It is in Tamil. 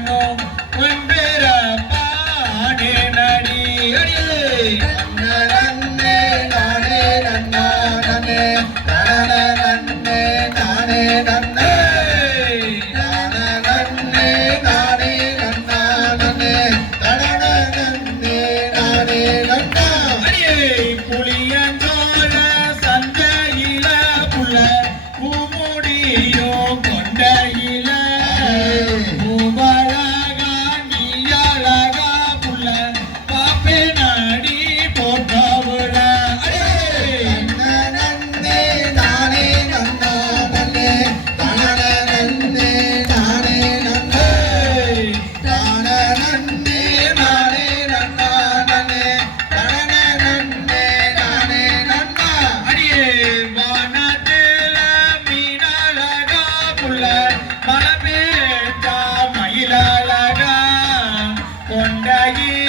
வணங்கும் பாடே நடி. நன்னே நானே நன்னா நன்னே. நன்னே நானே நன்னே. புளியங்கோல சந்தையில புள்ள பூமுடியோ கொண்ட ತ್ಯಾಗಿ